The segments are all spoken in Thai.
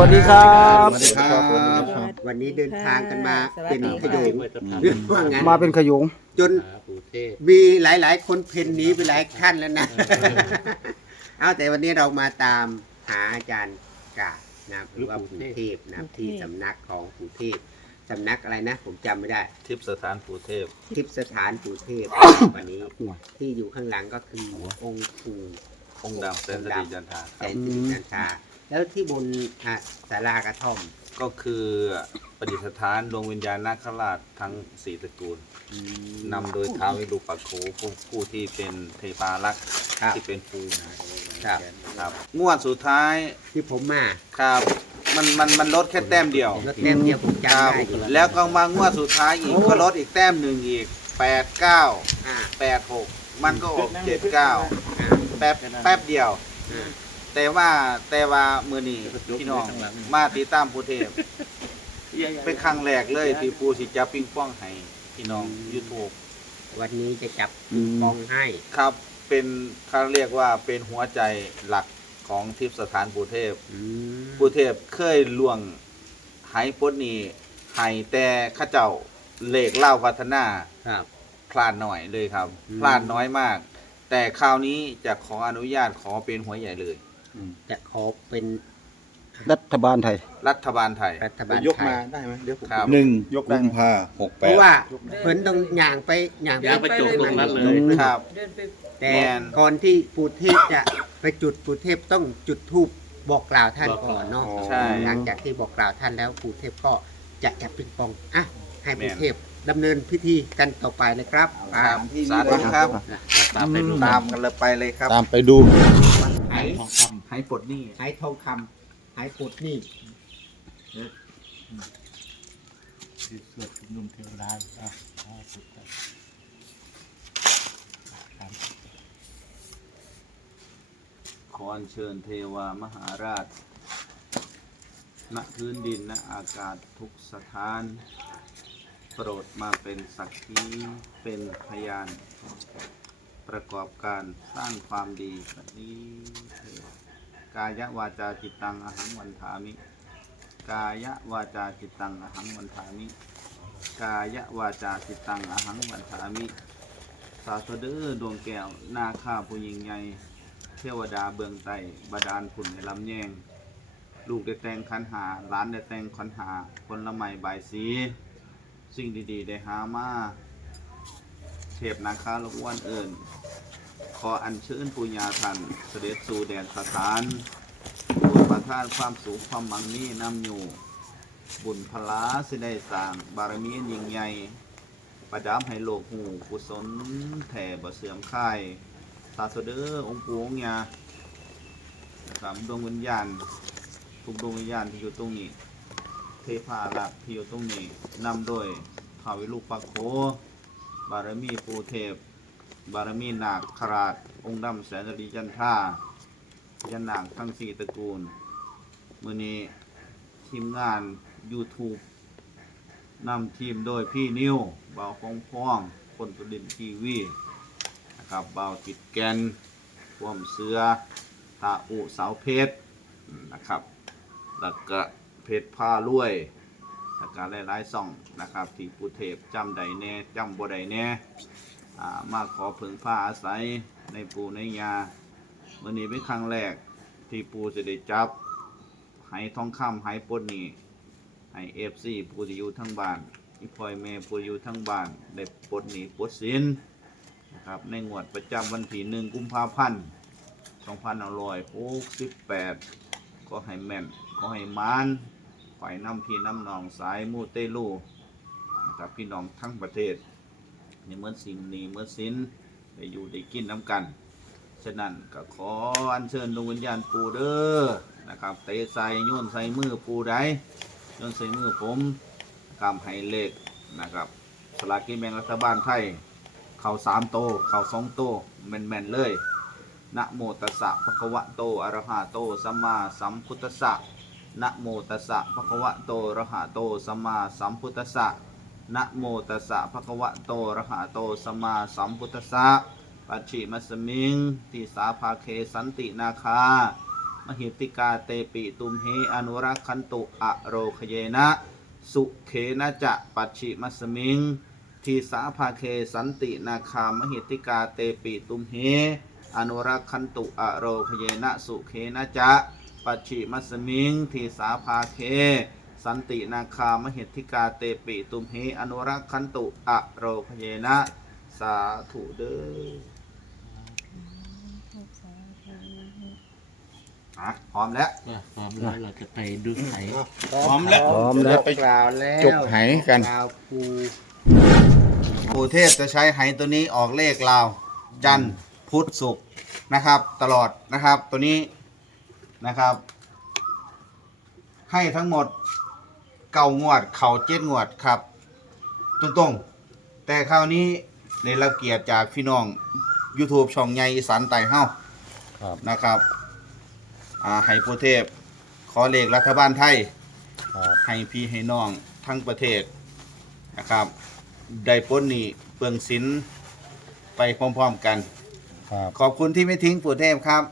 วัสดีครับ สวัสดีครับครับ วันนี้เดินทางกันมาสวัสเป็นดีขค่ะยงว่างั้นมาเป็นขยงจนปู่เทพมีหลาย ๆ คนเพ่นหนีไปหลายขั้นแล้วนะ เอาแต่วันนี้เรามาตามหาอาจารย์กานะครับหรือว่าปู่เทพนะครับที่สำนักของปู่เทพสำนักอะไรนะ ผมจำไม่ได้ ทิพย์สถานปู่เทพ ทิพย์สถานปู่เทพวันนี้ที่อยู่ข้างหลังก็คือองค์ปู่องค์ดำแสนสติจันทราแสนสิริจันทรา แล้วที่บนอะศาลากระท่อม ก็คือประดิษฐานดวงวิญญาณนาคราชทั้งสี่ตระกูลอืมนำโดยท้าววิรูปักโขผู้ผู้ที่เป็นเทพารักษ์ครับ ที่เป็นภูมิครับครับงวดสุดท้ายที่ผมมาครับมันมันมันลดแค่แต้มเดียวรถแต้มเดียวผมคจำรับได้อยู่แล้วก็มางวดสุดท้ายอีกก็ลดอีกแต้มหนึ่งอีกแปดเก้าอ่าแปดหกมันก็ออกเจ็ดเก้าอ่าแป๊บแป๊บเดียว อ่า แต่ว่าแต่ว่ามือนี้พี่น้องมาติดตามปูเทพเป็นครั้งแรกเลยที่ปูสิจับปิงป้องให้พี่น้องยูทูบวันนี้จะจับอืมปองให้ครับเป็นเขาเรียกว่าเป็นหัวใจหลักของทิพย์สถานปูเทพอืมปูเทพเคยล่วงไหปลดหนี้ให้แต่เข้าเจ้าเลขเล่าพัฒนาครับพลาดหน่อยเลยครับอืมพลาดน้อยมาก แต่คราวนี้จะขออนุญาตขอเป็นหัวใหญ่เลย จะขอเป็นรัฐบาลไทยรัฐบาลไทย รัฐบาลยกไทมายได้ไหมเดี๋ยวผม ครับ หนึ่งยกได้กุมภาหกเพแปดราะว่าเพิ่นต้องย่างไปย่างย่างไปจุดตรงนั้นเลยอืมครับ เดินไปแต่แม่นก่อนที่ปู่เทพจะไปจุดปู่เทพต้องจุดธูปบอกกล่าวท่านก่อนเนาะใช่ หลังจากที่บอกกล่าวท่านแล้วปู่เทพก็จะจับปิงปองอะให้ปู่แม่นเทพดำเนินพิธีกันต่อไปเลยครับครับสาธุครับ ตามไปดูตามกันเลยไปเลยครับ ตามไปดู หายให้ปลดหนี้หายทองคำหายปลดหนี้ขออัญเชิญเทวามหาราช ณพื้นดินณอากาศทุกสถาน โปรดมาเป็นสักขีเป็นพยาน ประกอบการสร้างความดีสันนี้เถิด กายวาจาจิตตังอหังวันถามิ กายวาจาจิตตังอหังวันถามิ กายวาจาจิตตังอหังวันถามิ สาธุเด้อดวงแก้วนาคาผู้ยิ่งใหญ่เทวดาเบื้องใต้บาดาลผุ่นในลำแยงลูกได้แต่งคันหาหลานได้แต่งคันหาคนละไม้ใบายสี สิ่งดีๆ ได้หามาเทพนาคาลูกอ้วนเอิญ ขออัญเชิญปุญญาทันเสด็จสู่แดนสถานบุญประทานความสูงความมังนี้นำอยู่ บุญพลาสิได้สร้างบารมียิ่งใหญ่ประดับให้โลกหูกุศลแผ่บ่เสื่อมค่ายสาธุเด้อองค์ปู่องค์ยานะครับดวงวิญญาณทุกดวงวิญญาณที่อยู่ตรงนี้ เทพารักที่อยู่ตรงนี้นำโดยท้าววิรูปักโขบารมีปูเทพ บารมีนาคคราชองค์ดำแสนสรีจันทรายันนางทั้งสี่ตระกูลมือนี้ทีมงาน YouTube นำทีมโดยพี่นิวเบาฟองฟองคนตุดินทีวีนะครับเบาจิตแกนพ่วมเสือตาอุเสาเพชรนะครับแล้วก็เพชรผ้าลวยแล้วก็หลายๆซ่องนะครับ ที่ปูเทพจำใดแน่จำบ่ใดแน่ มาขอพึงผ้าอาศัยในปูในยาวันนี้เป็นครั้งแรกที่ปูจะได้จับไหทองคำไหปนนี่ให้เอฟซีผู้ที่อยู่ทั้งบ้านอีพอยแม่ผู้ที่อยู่ทั้งบ้านได้ปลดหนี้ปลดสินนะครับในงวดประจำวันที่หนึ่งกุมภาพันธ์สองพันหร้อยหกสิบแปดก็ให้แม่นก็ให้มานฝ่ายน้ำพี่น้ำนองสายมูเตลูนะครับพี่น้องทั้งประเทศ นี่เหมือนสิ่งนี้เหมือนสินได้อยู่ได้กินน้ำกัน ฉะนั้นก็ขออัญเชิญดวงวิญญาณปูเด้อนะครับเตะใส่โยนใส่มือปูได้จนใส่มือผมกำไฮเลขนะครับสลากกินแบ่งรัฐบาลไทย เข่าสามโต เข่าสองโตแม่นๆเลยนะโมตัสสะภะคะวะโตอะระหะโตสัมมาสัมพุทธัสสะนะโมตัสสะภะคะวะโตอะระหะโตสัมมาสัมพุทธัสสะ นะโมตัสสะภะคะวะโตระหะโตสัมมาสัมพุทธัสสะปัจฉิมสมิงทิสาภาเคสันตินาคามหิติกาเตปิตุมเหอนุรักขันตุอโรคเยนะ สุเขนะจะปัจฉิมัสมิงทีสาภาเคสันตินาคามหิติกาเตปิตุมเหอนุรักขันตุอโรคเยนะสุเขนะจะปัจฉิมัสมิงทีสาภาเค สันตินาคามหิติกาเตปิตุมเหอนุรักขันตุอโรคเยนะ สาธุเด้ออะพร้อมแล้วพร้อมแล้วเราจะไปดูไถพร้อมแล้วพร้อมแล้วกล่าวแล้วจบไหกัน กล่าวครูปู่เทพจะใช้ไหตัวนี้ออกเลขลาว จันทร์พุธศุกร์นะครับ ตลอดนะครับตัวนี้นะครับ ให้ทั้งหมด เก่างวด เข่าเจ็ดงวดครับ ตรงๆ แต่คราวนี้ในรับเกียรติจากพี่น้อง YouTube ช่องใหญ่อีสานไต่เฮ้าครับ นะครับอ่าให้ปู่เทพขอเลขรัฐบาลไทย ครับให้พี่ให้น้องทั้งประเทศนะครับ ได้พ้นหนี้เปลืองสินไปพร้อมๆกัน ครับขอบคุณที่ไม่ทิ้งปู่เทพครับ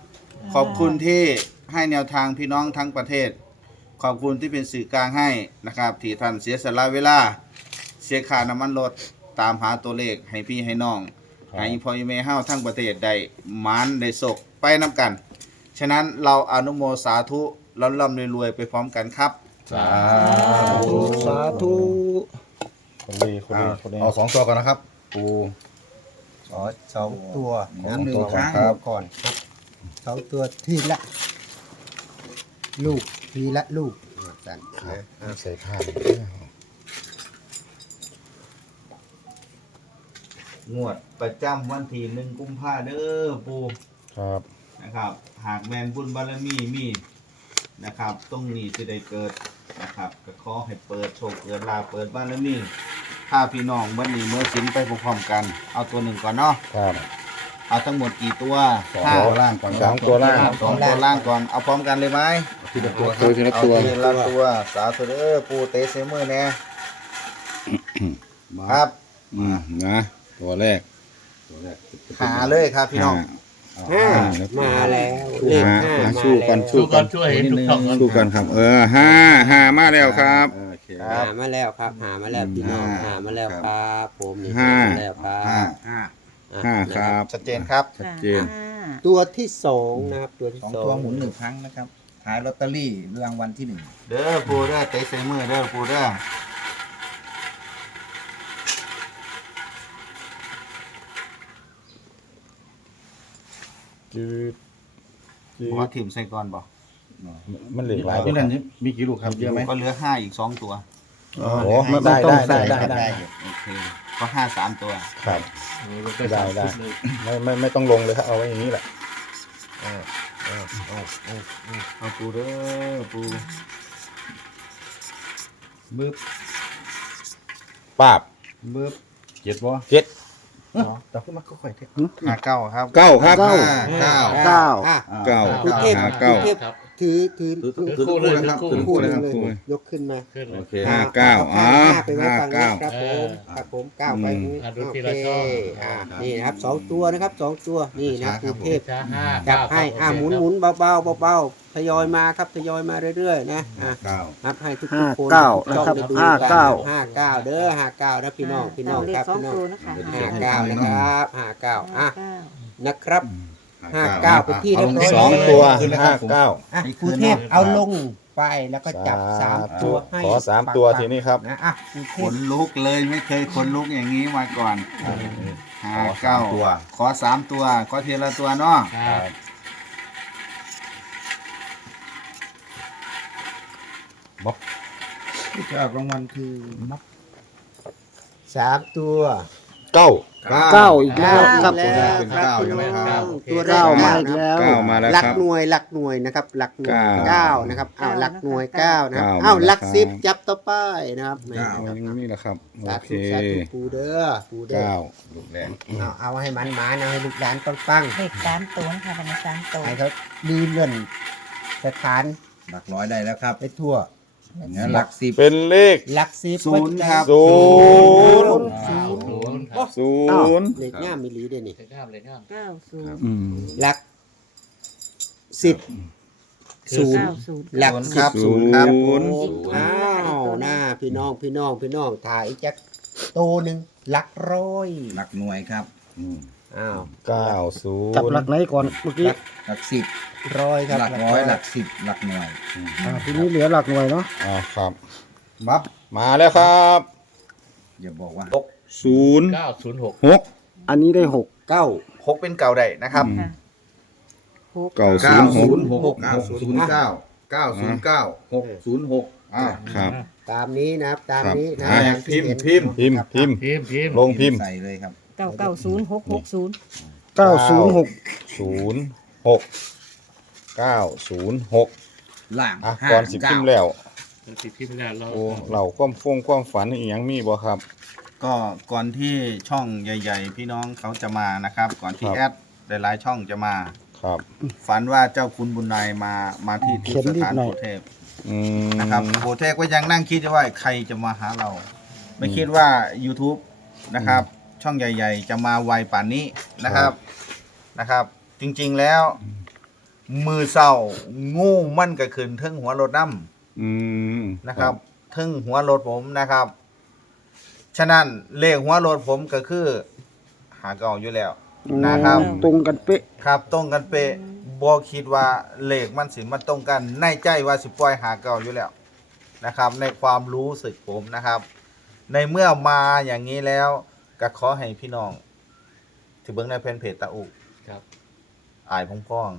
ขอบคุณที่ให้แนวทางพี่น้องทั้งประเทศ ขอบคุณที่เป็นสื่อกลางให้นะครับที่ท่านเสียสละเวลา เสียค่าน้ำมันรถตามหาตัวเลขให้พี่ให้น้อง ให้พ่อแม่เฮาทั้งประเทศได้หมานได้ศกไปน้ำกัน ฉะนั้นเราอนุโมสาธุร่ำร่ำรวยๆไปพร้อมกันครับ สาธุสาธุคนดีคนดีคนดีเอาสองตัวก่อนนะครับปูขอสองตัวสองน้ำหนึ่งตัวครั้งครับก่อนครับสองตัวทีละ ลูก ทีละลูกจันนะอะใส่ข้าวงวดประจำวันที่หนึ่งกุมภาเด้อปูครับนะครับ หากแมนบุญบารมีมีนะครับตรงนี้จะได้เกิดนะครับก็ขอให้เปิดโชคเปิดลาภเปิดบารมีถ้าพี่น้องวันนี้เมื่อสินไปพร้อมๆกัน เอาตัวหนึ่งก่อนเนาะครับ เอาทั้งหมดกี่ตัวสองห้าตัวล่างก่อนสองตัวล่างสองตัวล่างก่อนเอาพร้อมกันเลยไหม ทีละตัวคตัรัวบทีละเอาตัวทีละตัว สาธุเด้อปูเตะเซมือแน่ครับ อืมนะ ตัวแรกหาเลยครับพี่น้องห้าอ่ามาแล้วเลขห้าอ่ามาสู้กันแล้วสู้ดูก่อนช่วยเห็นทุกช่องก่อนสู้กันครับ เออห้าห้ามาแล้วครับโอเคหามาแล้วครับ หามาแล้วพี่น้องห้าหามาแล้วครับผมนี่ห้าหามาแล้วครับห้าอะห้าครับชัดเจนครับชัดเจนตัวที่สองนะครับ ตัวที่สองสองตัวหมุนหนึ่งครั้งนะครับขายลอตเตอรี่รางวัลที่หนึ่งเด้อปูเด้อเตะเซมือเด้อปูเด้อจืดจืขอดถิ่มใส่ก่อนบอกมันเหลือหลายนี่นั่นมีกี่ลูกครับเยอะไหมก็เหลือห้าอีกสองตัวโอ้โหไม่ไม่ต้องใส่ได้ได้ได้โอเคก็ห้าสามตัวครับได้ได้ได้ไม่ไม่ไม่ต้องลงเลยครับเอาไว้อย่างนี้แหละ เอาปูเด้อปูบึ๊บป้าบบึ๊บเจ็ดบ่เจ็ดต่อขึ้นมาค่อยๆเทห้าเก้าครับเก้าครับเก้าเก้าเก้าเก้าเก้าเก้าเทพห้าเก้า คุณเทพครับถือถือถือคู่เลยถือคู่ถือคู่คู่หเลนึ่ยงครับเลยคู่เลย ยกขึ้นมาขึ้นเลยโอเค ห้าเก้าอ่อ๋อไปไว้ห้าฝั่งเก้านี้ครับผมครับผมเก้าไปอืมนี้อะดูโอทีเคละช่อง อ่านี่นะครับสองตัวนะครับสองตัวนี่นะกรุงเทพ ช้าห้าจับเก้าให้อ่าหมุนหมุนเบาๆเบาๆทยอยมาครับทยอยมาเรื่อยๆนะอะเก้านับให้ทุกห้าๆคนเก้าช่องนะครับได้ดูห้าเก้า ห้าเก้าเด้อห้าเก้านะพี่น้องพี่น้องครับสองพี่น้องตัวนะคะห้าเก้านะครับห้าเก้าอะเก้านะครับ ห้าเก้าเป็นที่เรียบร้อยสองตัวห้าเก้าอะครูเทพเอาลงไปแล้วก็จับสามตัวให้ขอสามตัวทีนี้ครับนะอะครูเทขพนลุกเลยไม่เคยขนลุกอย่างนี้มาก่อนห้าขอสาเก้ามตัวขอสามตัว ขอทีละตัวเนาะครับจากรางวัลคือสามตัว เก้าเก้าอีกแล้วครับแล้วเป็นครับเก้าพี่ใช่ไหมน้องครับ ตัวแรกเก้ามานะอีกแล้ว เก้ามาแล้วหลักครับ หน่วยหลักหน่วยนะครับ หลักหน่วยเก้าเก้านะครับอ้าวหลักหน่วยเก้านะครับเก้าอ้าวมาแล้วหลักสิบครับ จับต่อไปนะครับนี่เก้านะครับนี่แหละครับ โอสาเคธุสาธุปูเด้อปูเด้อเก้าลูกแรกเอาเอาให้มันหมานเอาให้ลูกหลานปังปังเลขสามตัวนะคะเป็นสามตัวๆให้เขาดีเลื่อนสถานหลักร้อยได้แล้วครับไปทั่วงั้นหลักสิบเป็นเลข หลักสิบศูนย์ครับ ศูนย์ ศูนย์ ศูนย์ครับศูอ้าวนย์เลขง่ามมีหลีเด้นี่ เลขข้ามเลขข้าม เก้าศูนย์อืม หลักสิบศูนย์เก้าศูนย์หลักศูนย์สิครับบศูนย์ครับ ศูนย์ อ้าวหน้าพี่น้องพี่น้องพี่น้องถ่ายจักโตหนึ่งหลักร้อยหลักหน่วยครับอ้าวเก้าศูนย์จับหลักไหนก่อนเมื่อกี้หลักสิบร้อยครับหลักร้อยหลักสิบหลักหน่วย อ่าทีนี้เหลือหลักหน่วยเนาะ อ่าครับบับมาแล้วครับ อย่าบอกว่า ศูนย์เก้าศูนย์หกหกอันนี้ได้หกเก้าหกเป็นเก่าได้นะครับ อืมค่ะหกเก้าศูเก้านย์หศูกนย์หกเก้าศูนย์เก้าเก้าศูนย์เก้าหกศูนย์หกอ่า ครับ ตามนี้นะครับตามนี้นะครั บ อย่างที่เห็น พิมพ์ พิมพ์พิมพ์พิมพ์พิมพ์ลงพิมพ์ใส่เลยครับ เก้าเก้าศูนย์หกหกศูนย์เก้าศูนย์หกศูนย์หกเก้าศูนย์หกล่างอะห้าก่อนสิพิมพ์แล้วสิพิมพ์แล้วเราโอ้เราความฟงความฝันอีหยังมีบ่ครับ ก็ก่อนที่ช่องใหญ่ ๆ พี่น้องเขาจะมานะครับ ก่อนที่ครับแอดหลายๆช่องจะมา ครับ ฝันว่าเจ้าคุณบุญนายมามาที่ที่สถานโพเทพอืมนะครับโพเทพก็ยังนั่งคิดว่าใครจะมาหาเรา ไม่คิดว่า YouTube นะครับ ช่องใหญ่ ๆ จะมาไวป่านนี้นะครับนะครับ จริงๆแล้ว มือเศร้างูมั่นก็ขึ้นเทึงหัวรถน้ำ อืมนะครับ ทึ่งหัวรถผมนะครับ ฉะนั้นเลขหัวรถผมก็คือ หาเก่าอยู่แล้ว นะครับ ตรงกันเป๊ะครับตรงกันเป๊ะบอคิดว่าเลขมันสิมันตรงกันในใจว่าสิปล่อยหาเก่าอยู่แล้วนะครับ ในความรู้สึกผมนะครับ ในเมื่อมาอย่างนี้แล้วก็ขอให้พี่น้อง ที่เบิ้งในเพนเพจตาอุครับอายพงพ้อง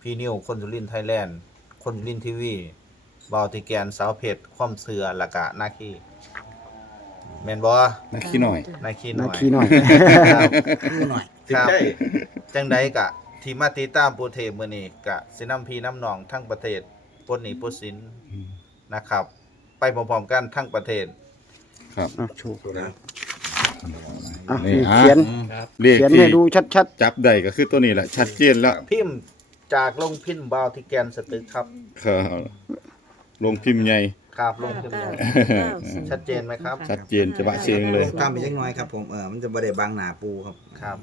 พี่นิวคนสุรินทร์ไทยแลนด์ คนสุรินทร์ทีวีบาวติแกนสาวเพชรความเสือละกะนาคี แมนบอนักขี้หน่อย นาคีหน่นาอยคีหน่อย ครับหน่อยครับจังใดกะ ที่มาติดตามโปรเทปมื้อนี้กะสินำพี่น้ำหนองทั้งประเทศปลดหนี้ปลดสินนะครับ ไปพร้อมๆกันทั้งประเทศ ครับอะโชว์นะอะนี่นี่อะเขียนครับเลขเขียนที่ให้ดูชัดจับได้ก็คือตัวนี้แหละชัดเจนแล้วพิมพ์จากลงพิมพ์บาวติแกนสตึกครับครับลงพิมพ์ใหญ่ ครับลงพิมพ์เก้าเลยเก้าศูนย์ชัดเจนไหมครับ ชัดเจนจะบะเชงเลยตามไปยังน้อยครับผมเออมันจะบ่ได้บังหน้าปูครับครับ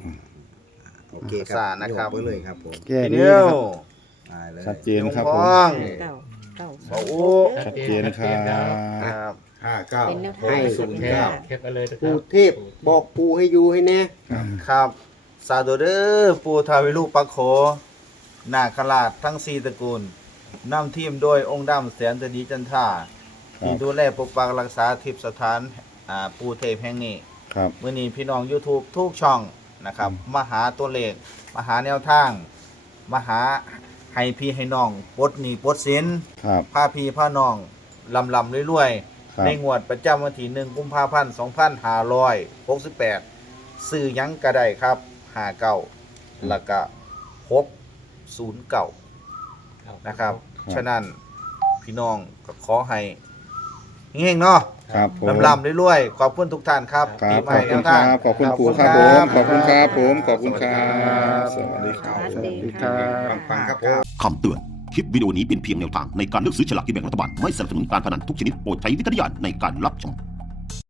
โอเคครับสานะครับยกไปเลยครับผมๆแค่พี่นี้นินะวครับได้เลยชัดเจนครับพผมองเก้าเก้าบาวอูชัดเจนครัครับบห้าเก้าเป็นแนวหทางกศูนย์แคเก้าปแคปไปเลยนะคปูรับเทพบอกปูให้อยู่ให้แน่ครับ สาธุเด้อปูทาวิลูกปักโขนาคราชทั้งสี่ตระกูลนำทีมโดยองค์ดำแสนตดีจันทรา ที่ดูแลปกปักรักษาทิพย์สถานอ่าปูเทพแห่งนี้ครับมื่อนี้พี่น้อง YouTube ทุกช่องนะครับมาหาตัวเลขมาหาแนวทางมาหาให้พี่ให้น้องปลดหนี้ปลดสินครับพาพี่พาน้องลำลำรวยครับๆในงวดประจำวันที่หนึ่งกุมภาพันธ์สองพันห้าร้อยหกสิบแปดซื้อหยังก็ได้ครับหาเก่าแล้วก็หกศูนย์เก่า นะครับฉะนั้นพี่น้องก็ขอให้ เฮงๆเนาะครับผมลำลำรวยๆขอบคุณทุกท่านครับครับที่ขมาอบให้แนคุณวคทารังบขอบคุณปู่ครับผมขอบคุณครับผมขอบคุณครับสวัสดีครับสวัสดีครัค่ะบฟังๆครับผม คำเตือน คลิปวิดีโอนี้เป็นเพียงแนวทางในการเลือกซื้อฉลากกินแบ่งรัฐบาล ไม่สนับสนุนการพนันทุกชนิดโปรดใช้วิจารณญาณในการรับชม